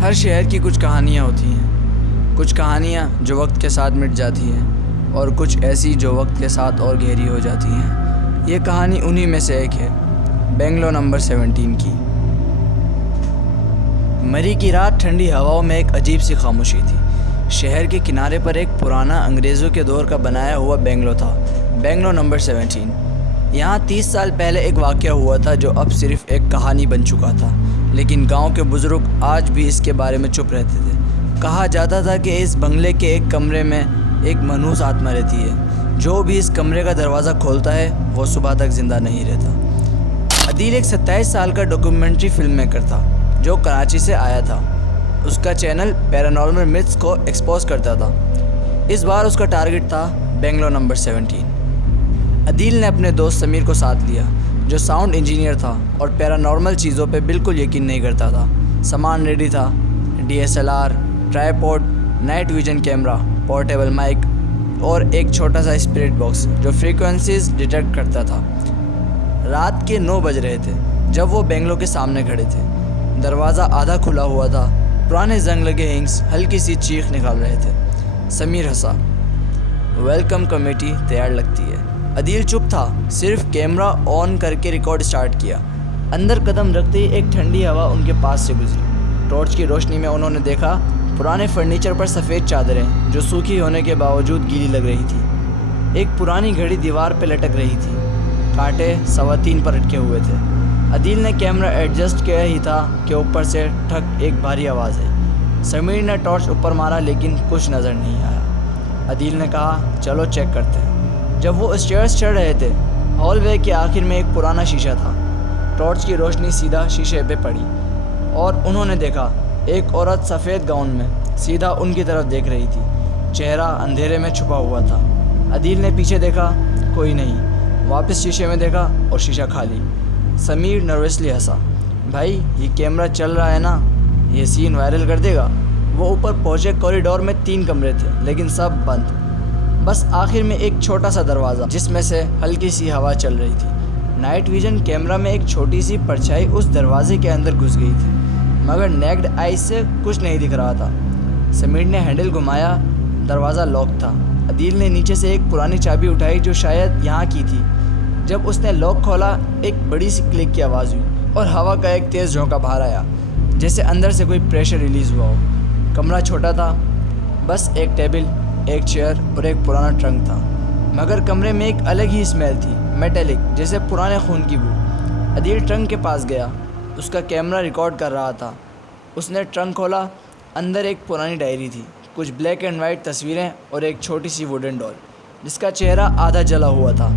हर शहर की कुछ कहानियाँ होती हैं, कुछ कहानियाँ जो वक्त के साथ मिट जाती हैं और कुछ ऐसी जो वक्त के साथ और गहरी हो जाती हैं। ये कहानी उन्हीं में से एक है, बेंगलो नंबर 17 की। मई की रात ठंडी हवाओं में एक अजीब सी खामोशी थी। शहर के किनारे पर एक पुराना अंग्रेज़ों के दौर का बनाया हुआ बेंगलो था, बेंगलो नंबर 17। यहाँ 30 साल पहले एक वाक़या हुआ था जो अब सिर्फ़ एक कहानी बन चुका था, लेकिन गांव के बुज़ुर्ग आज भी इसके बारे में चुप रहते थे। कहा जाता था कि इस बंगले के एक कमरे में एक मनहूस आत्मा रहती है। जो भी इस कमरे का दरवाज़ा खोलता है वो सुबह तक ज़िंदा नहीं रहता। अदील एक 27 साल का डॉक्यूमेंट्री फिल्म मेकर था जो कराची से आया था। उसका चैनल पैरानॉर्मल मिथ्स को एक्सपोज करता था। इस बार उसका टारगेट था बेंगलो नंबर 17। अदील ने अपने दोस्त समीर को साथ लिया, जो साउंड इंजीनियर था और पैरानॉर्मल चीज़ों पे बिल्कुल यकीन नहीं करता था। सामान रेडी था, DSLR, tripod, night vision camera, portable mic और एक छोटा सा स्पिरिट बॉक्स जो फ्रीक्वेंसीज डिटेक्ट करता था। रात के 9 बज रहे थे जब वो बेंगलो के सामने खड़े थे। दरवाज़ा आधा खुला हुआ था। पुराने जंग लगे हिंग्स हल्की सी चीख निकाल रहे थे। समीर हंसा। वेलकम कमेटी तैयार लगती है। अदील चुप था, सिर्फ कैमरा ऑन करके रिकॉर्ड स्टार्ट किया। अंदर कदम रखते ही एक ठंडी हवा उनके पास से गुजरी। टॉर्च की रोशनी में उन्होंने देखा पुराने फर्नीचर पर सफ़ेद चादरें जो सूखी होने के बावजूद गीली लग रही थी। एक पुरानी घड़ी दीवार पर लटक रही थी, कांटे 3:15 पर अटके हुए थे। अदील ने कैमरा एडजस्ट किया ही था कि ऊपर से ठक एक भारी आवाज़ आई। समीर ने टॉर्च ऊपर मारा लेकिन कुछ नज़र नहीं आया। अदील ने कहा, चलो चेक करते हैं। जब वो स्टेयर्स चढ़ रहे थे, हॉलवे के आखिर में एक पुराना शीशा था। टॉर्च की रोशनी सीधा शीशे पे पड़ी और उन्होंने देखा एक औरत सफ़ेद गाउन में सीधा उनकी तरफ देख रही थी। चेहरा अंधेरे में छुपा हुआ था। अदील ने पीछे देखा, कोई नहीं। वापस शीशे में देखा और शीशा खाली। समीर नर्वसली हंसा। भाई, ये कैमरा चल रहा है ना, ये सीन वायरल कर देगा। वो ऊपर पहुँचे। कॉरिडोर में 3 कमरे थे लेकिन सब बंद। बस आखिर में एक छोटा सा दरवाज़ा जिसमें से हल्की सी हवा चल रही थी। नाइट विजन कैमरा में एक छोटी सी परछाई उस दरवाजे के अंदर घुस गई थी, मगर नेक्ड आई से कुछ नहीं दिख रहा था। समीर ने हैंडल घुमाया, दरवाज़ा लॉक था। अदील ने नीचे से एक पुरानी चाबी उठाई जो शायद यहाँ की थी। जब उसने लॉक खोला, एक बड़ी सी क्लिक की आवाज़ हुई और हवा का एक तेज़ झोंका बाहर आया, जैसे अंदर से कोई प्रेशर रिलीज़ हुआ हो। कमरा छोटा था, बस एक टेबल, एक चेयर और एक पुराना ट्रंक था, मगर कमरे में एक अलग ही स्मेल थी, मेटेलिक, जैसे पुराने खून की बू। अदील ट्रंक के पास गया। उसका कैमरा रिकॉर्ड कर रहा था। उसने ट्रंक खोला। अंदर एक पुरानी डायरी थी, कुछ ब्लैक एंड वाइट तस्वीरें और एक छोटी सी वुडन डॉल जिसका चेहरा आधा जला हुआ था।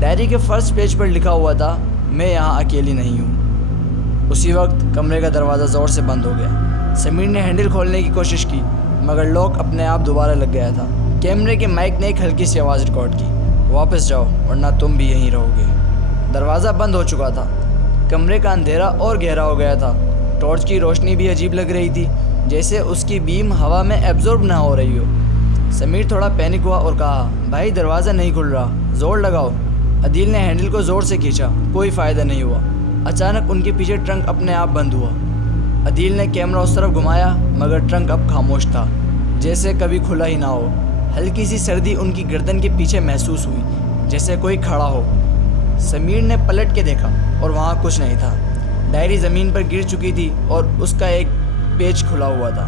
डायरी के फर्स्ट पेज पर लिखा हुआ था, मैं यहाँ अकेली नहीं हूँ। उसी वक्त कमरे का दरवाज़ा ज़ोर से बंद हो गया। समीर ने हैंडल खोलने की कोशिश की, मगर लॉक अपने आप दोबारा लग गया था। कैमरे के माइक ने एक हल्की सी आवाज़ रिकॉर्ड की, वापस जाओ वरना तुम भी यहीं रहोगे। दरवाज़ा बंद हो चुका था। कमरे का अंधेरा और गहरा हो गया था। टॉर्च की रोशनी भी अजीब लग रही थी, जैसे उसकी बीम हवा में एब्जॉर्ब ना हो रही हो। समीर थोड़ा पैनिक हुआ और कहा, भाई दरवाज़ा नहीं खुल रहा, ज़ोर लगाओ। अदील ने हैंडल को ज़ोर से खींचा, कोई फ़ायदा नहीं हुआ। अचानक उनके पीछे ट्रंक अपने आप बंद हुआ। अदील ने कैमरा उस तरफ घुमाया, मगर ट्रंक अब खामोश था, जैसे कभी खुला ही ना हो। हल्की सी सर्दी उनकी गर्दन के पीछे महसूस हुई, जैसे कोई खड़ा हो। समीर ने पलट के देखा और वहाँ कुछ नहीं था। डायरी ज़मीन पर गिर चुकी थी और उसका एक पेज खुला हुआ था।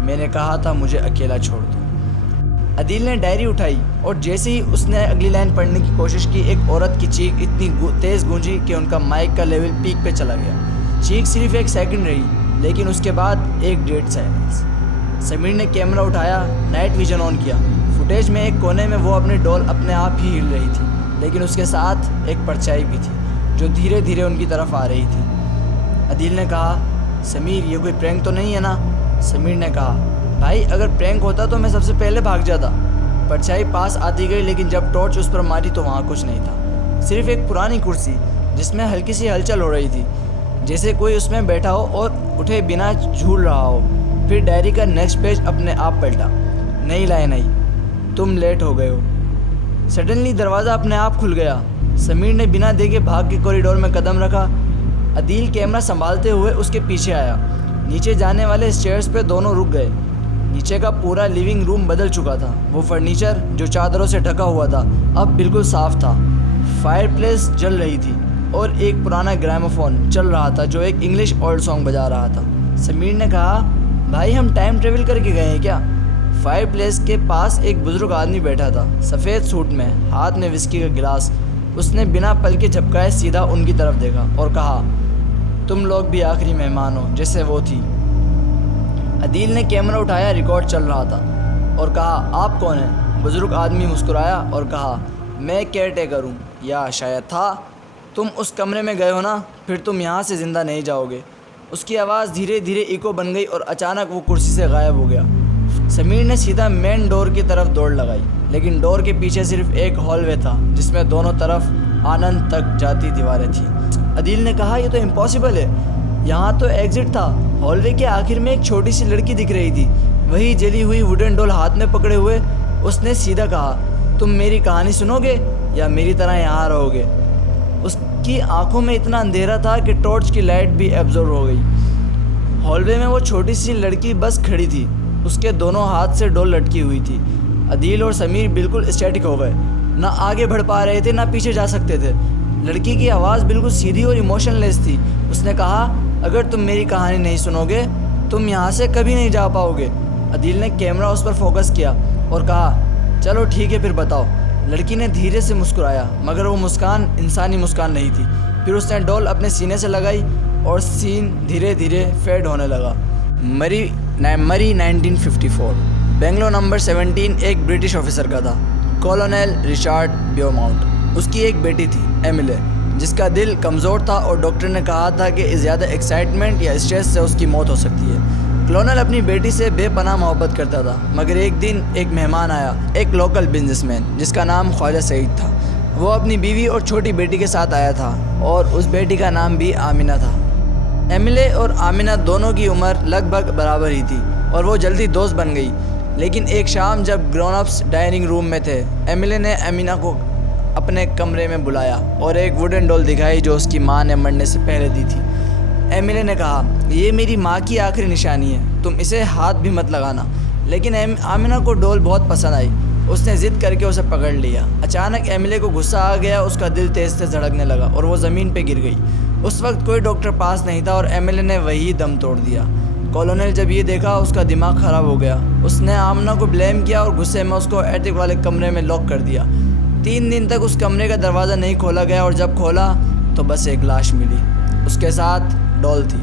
मैंने कहा था मुझे अकेला छोड़ दो। अदील ने डायरी उठाई और जैसे ही उसने अगली लाइन पढ़ने की कोशिश की, एक औरत की चीख इतनी तेज़ गूंजी कि उनका माइक का लेवल पीक पे चला गया। चीख सिर्फ 1 सेकंड रही, लेकिन उसके बाद एक डेड साइलेंस। समीर ने कैमरा उठाया, नाइट विजन ऑन किया। फुटेज में एक कोने में वो अपनी डॉल अपने आप ही हिल रही थी, लेकिन उसके साथ एक परछाई भी थी जो धीरे धीरे उनकी तरफ आ रही थी। अदील ने कहा, समीर ये कोई प्रैंक तो नहीं है ना? समीर ने कहा, भाई अगर प्रैंक होता तो मैं सबसे पहले भाग जाता। परछाई पास आती गई, लेकिन जब टॉर्च उस पर मारी तो वहाँ कुछ नहीं था, सिर्फ एक पुरानी कुर्सी जिसमें हल्की सी हलचल हो रही थी, जैसे कोई उसमें बैठा हो और उठे बिना झूल रहा हो। फिर डायरी का नेक्स्ट पेज अपने आप पलटा, नहीं लाए नहीं, तुम लेट हो गए हो। सडनली दरवाज़ा अपने आप खुल गया। समीर ने बिना देखे भाग के कॉरिडोर में कदम रखा। अदील कैमरा संभालते हुए उसके पीछे आया। नीचे जाने वाले स्टेयर्स पे दोनों रुक गए। नीचे का पूरा लिविंग रूम बदल चुका था। वो फर्नीचर जो चादरों से ढका हुआ था अब बिल्कुल साफ था। फायरप्लेस जल रही थी और एक पुराना ग्रामोफोन चल रहा था जो एक इंग्लिश ओल्ड सॉन्ग बजा रहा था। समीर ने कहा, भाई हम टाइम ट्रेवल करके गए हैं क्या? फायरप्लेस के पास एक बुजुर्ग आदमी बैठा था, सफ़ेद सूट में, हाथ में विस्की का गिलास। उसने बिना पल के झपकाए सीधा उनकी तरफ देखा और कहा, तुम लोग भी आखिरी मेहमान हो जैसे वो थी। अदील ने कैमरा उठाया, रिकॉर्ड चल रहा था, और कहा, आप कौन हैं? बुजुर्ग आदमी मुस्कुराया और कहा, मैं केयर टेकर हूँ, या शायद था। तुम उस कमरे में गए हो ना, फिर तुम यहाँ से ज़िंदा नहीं जाओगे। उसकी आवाज़ धीरे धीरे इको बन गई और अचानक वो कुर्सी से गायब हो गया। समीर ने सीधा मेन डोर की तरफ दौड़ लगाई, लेकिन डोर के पीछे सिर्फ एक हॉलवे था जिसमें दोनों तरफ आनंद तक जाती दीवारें थीं। अदील ने कहा, ये तो इम्पॉसिबल है, यहाँ तो एग्जिट था। हॉलवे के आखिर में एक छोटी सी लड़की दिख रही थी, वही जली हुई वुडन डोल हाथ में पकड़े हुए। उसने सीधा कहा, तुम मेरी कहानी सुनोगे या मेरी तरह यहाँ रहोगे? उसकी आंखों में इतना अंधेरा था कि टॉर्च की लाइट भी एब्जॉर्ब हो गई। हॉलवे में वो छोटी सी लड़की बस खड़ी थी, उसके दोनों हाथ से डोल लटकी हुई थी। अदील और समीर बिल्कुल स्टैटिक हो गए, ना आगे बढ़ पा रहे थे ना पीछे जा सकते थे। लड़की की आवाज़ बिल्कुल सीधी और इमोशनलेस थी। उसने कहा, अगर तुम मेरी कहानी नहीं सुनोगे तुम यहाँ से कभी नहीं जा पाओगे। अदील ने कैमरा उस पर फोकस किया और कहा, चलो ठीक है, फिर बताओ। लड़की ने धीरे से मुस्कुराया, मगर वो मुस्कान इंसानी मुस्कान नहीं थी। फिर उसने डोल अपने सीने से लगाई और सीन धीरे धीरे फेड होने लगा। मरी 1954। बेंगलो नंबर 17 एक ब्रिटिश ऑफिसर का था, कॉलोनेल रिचर्ड ब्योमाउंट। उसकी एक बेटी थी, एमिले, जिसका दिल कमज़ोर था और डॉक्टर ने कहा था कि ज़्यादा एक्साइटमेंट या स्ट्रेस से उसकी मौत हो सकती है। कॉलोनेल अपनी बेटी से बेपनाह मोहब्बत करता था, मगर एक दिन एक मेहमान आया, एक लोकल बिजनेसमैन जिसका नाम ख्वाजा सईद था। वो अपनी बीवी और छोटी बेटी के साथ आया था और उस बेटी का नाम भी आमिना था। एमिले और आमिना दोनों की उम्र लगभग बराबर ही थी और वो जल्दी दोस्त बन गई। लेकिन एक शाम जब ग्रोन अप्स डाइनिंग रूम में थे, एमिले ने आमिना को अपने कमरे में बुलाया और एक वुडन डॉल दिखाई जो उसकी माँ ने मरने से पहले दी थी। एमिले ने कहा, ये मेरी माँ की आखिरी निशानी है, तुम इसे हाथ भी मत लगाना। लेकिन आमिना को डॉल बहुत पसंद आई। उसने ज़िद करके उसे पकड़ लिया। अचानक एमिले को गुस्सा आ गया, उसका दिल तेज़ से धड़कने लगा और वो ज़मीन पे गिर गई। उस वक्त कोई डॉक्टर पास नहीं था और एमिले ने वही दम तोड़ दिया। कॉलोनेल जब ये देखा उसका दिमाग ख़राब हो गया। उसने आमिना को ब्लेम किया और गुस्से में उसको एटिक वाले कमरे में लॉक कर दिया। 3 दिन तक उस कमरे का दरवाज़ा नहीं खोला गया और जब खोला तो बस एक लाश मिली, उसके साथ डॉल थी।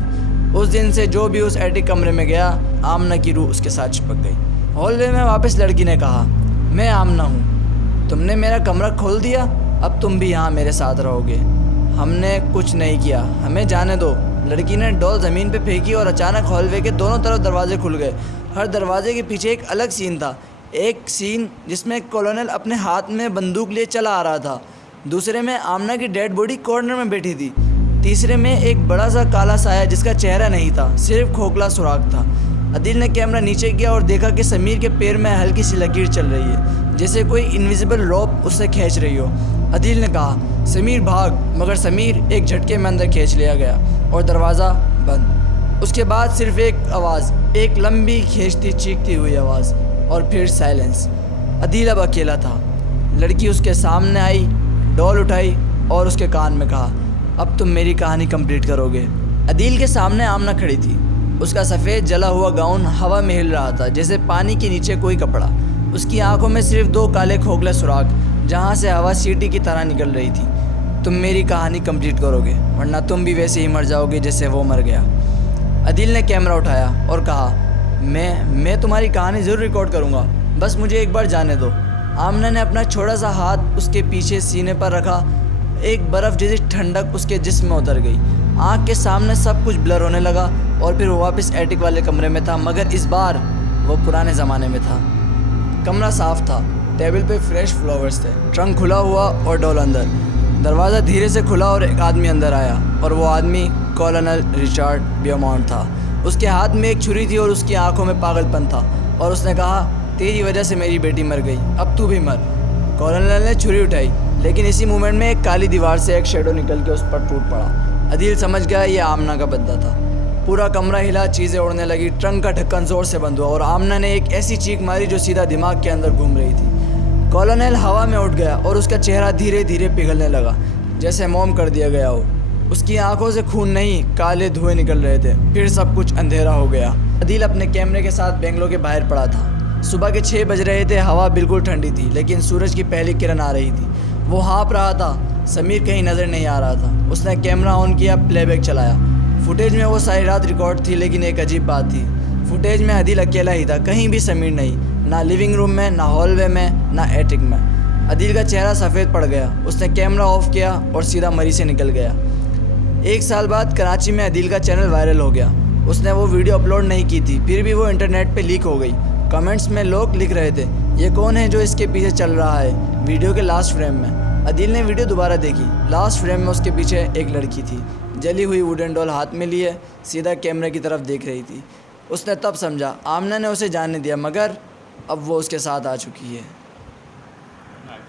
उस दिन से जो भी उस एटिक कमरे में गया, आमना की रूह उसके साथ चिपक गई। हॉलवे में वापस लड़की ने कहा, मैं आमना हूँ, तुमने मेरा कमरा खोल दिया, अब तुम भी यहाँ मेरे साथ रहोगे। हमने कुछ नहीं किया, हमें जाने दो। लड़की ने डॉल ज़मीन पे फेंकी और अचानक हॉलवे के दोनों तरफ दरवाजे खुल गए। हर दरवाजे के पीछे एक अलग सीन था। एक सीन जिसमें कॉलोनेल अपने हाथ में बंदूक लिए चला आ रहा था, दूसरे में आमना की डेड बॉडी कॉर्नर में बैठी थी, तीसरे में एक बड़ा सा काला साया जिसका चेहरा नहीं था, सिर्फ खोखला सुराख था। अदील ने कैमरा नीचे किया और देखा कि समीर के पैर में हल्की सी लकीर चल रही है, जैसे कोई इनविजिबल रोप उससे खींच रही हो। अदील ने कहा, समीर भाग, मगर समीर एक झटके में अंदर खींच लिया गया और दरवाज़ा बंद। उसके बाद सिर्फ एक आवाज़, एक लंबी खींचती चीखती हुई आवाज़, और फिर साइलेंस। अदील अब अकेला था। लड़की उसके सामने आई, डॉल उठाई और उसके कान में कहा, अब तुम मेरी कहानी कंप्लीट करोगे। अदील के सामने आमना खड़ी थी। उसका सफ़ेद जला हुआ गाउन हवा में हिल रहा था जैसे पानी के नीचे कोई कपड़ा। उसकी आंखों में सिर्फ 2 काले खोखले सुराख, जहाँ से हवा सीटी की तरह निकल रही थी। तुम मेरी कहानी कंप्लीट करोगे, वरना तुम भी वैसे ही मर जाओगे जैसे वो मर गया। अदील ने कैमरा उठाया और कहा, मैं तुम्हारी कहानी ज़रूर रिकॉर्ड करूँगा, बस मुझे एक बार जाने दो। आमना ने अपना छोटा सा हाथ उसके पीछे सीने पर रखा। एक बर्फ़ जैसी ठंडक उसके जिस्म में उतर गई। आँख के सामने सब कुछ ब्लर होने लगा और फिर वो वापस एटिक वाले कमरे में था, मगर इस बार वो पुराने ज़माने में था। कमरा साफ़ था, टेबल पे फ्रेश फ्लावर्स थे, ट्रंक खुला हुआ और डॉल अंदर। दरवाज़ा धीरे से खुला और एक आदमी अंदर आया और वो आदमी कॉलोनेल रिचर्ड ब्योमाउंट था। उसके हाथ में एक छुरी थी और उसकी आंखों में पागलपन था और उसने कहा, तेरी वजह से मेरी बेटी मर गई, अब तू भी मर। कॉलोनेल ने छुरी उठाई, लेकिन इसी मोमेंट में एक काली दीवार से एक शेडो निकल के उस पर टूट पड़ा। अदील समझ गया ये आमना का बदला था। पूरा कमरा हिला, चीज़ें उड़ने लगी, ट्रंक का ढक्कन ज़ोर से बंद हुआ और आमना ने एक ऐसी चीख मारी जो सीधा दिमाग के अंदर घूम रही थी। कॉलोनेल हवा में उठ गया और उसका चेहरा धीरे धीरे पिघलने लगा, जैसे मौम कर दिया गया हो। उसकी आंखों से खून नहीं, काले धुएं निकल रहे थे। फिर सब कुछ अंधेरा हो गया। अदील अपने कैमरे के साथ बेंगलोर के बाहर पड़ा था। सुबह के 6 बज रहे थे। हवा बिल्कुल ठंडी थी, लेकिन सूरज की पहली किरण आ रही थी। वो हाँप रहा था। समीर कहीं नज़र नहीं आ रहा था। उसने कैमरा ऑन किया, प्लेबैक चलाया। फुटेज में वो सारी रात रिकॉर्ड थी, लेकिन एक अजीब बात थी। फुटेज में अदील अकेला ही था, कहीं भी समीर नहीं, ना लिविंग रूम में, ना हॉलवे में, ना एटिक में। अदील का चेहरा सफ़ेद पड़ गया। उसने कैमरा ऑफ किया और सीधा मरी से निकल गया। 1 साल बाद कराची में अदील का चैनल वायरल हो गया। उसने वो वीडियो अपलोड नहीं की थी, फिर भी वो इंटरनेट पे लीक हो गई। कमेंट्स में लोग लिख रहे थे, ये कौन है जो इसके पीछे चल रहा है वीडियो के लास्ट फ्रेम में। अदील ने वीडियो दोबारा देखी। लास्ट फ्रेम में उसके पीछे एक लड़की थी, जली हुई वुडन डॉल हाथ में लिए, सीधा कैमरे की तरफ देख रही थी। उसने तब समझा आमना ने उसे जाने दिया, मगर अब वो उसके साथ आ चुकी है।